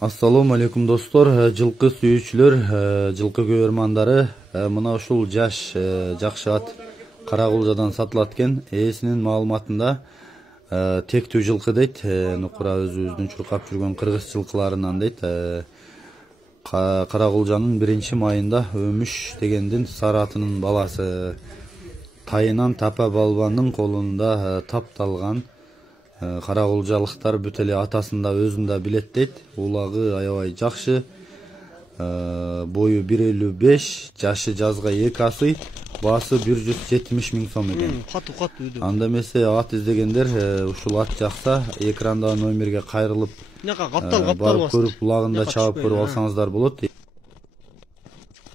Assalamu alaikum dostlar, жылқы сүйүүчүлөр, жылқы көрмандары, мына ушул жаш жакшы ат Каракулжадан сатылат экен. Ээсинин маалыматында тектүү жылқы дейт, нукура өзүбүздүн чуркап жүргөн кыргыз жылкыларынан дейт. Каракулжанын 1-майында Өмүш дегендин сары атынын баласы. Тайынан Тапа балбандын колунда тапталган. Каракулжалыктар бүт эле атасын да өзүн да билет дейт. Улагы аябай жакшы. Бою 1,55, жашы жазга 2 асый, баасы 170 миң сом экен. Анда эмесе ат издегендер ушул ат жакса экрандагы номерге кайрылып барып көрүп улагында чабып көрүп алсаңыздар болот.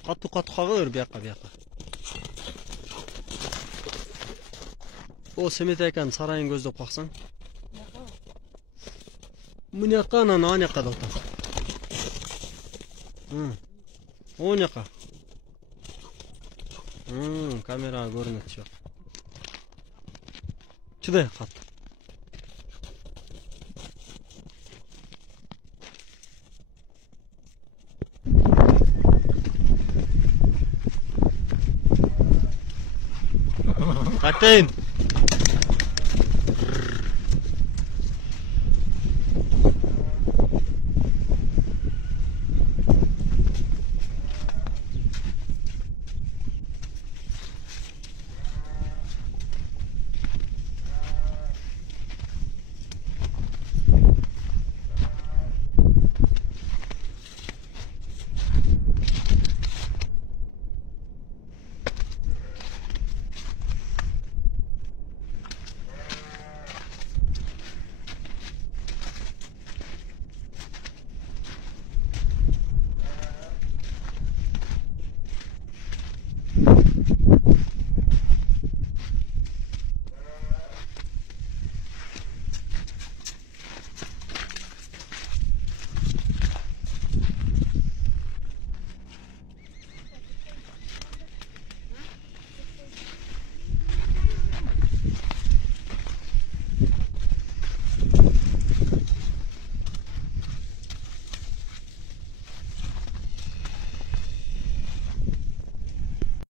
Катуу кага бер бияка. О, Семете экен сарайын көздөп каксаң. Мынакка анан анакка да отур. Оняка. Камера көрүнөт жок. Чыдай кат. Катейн.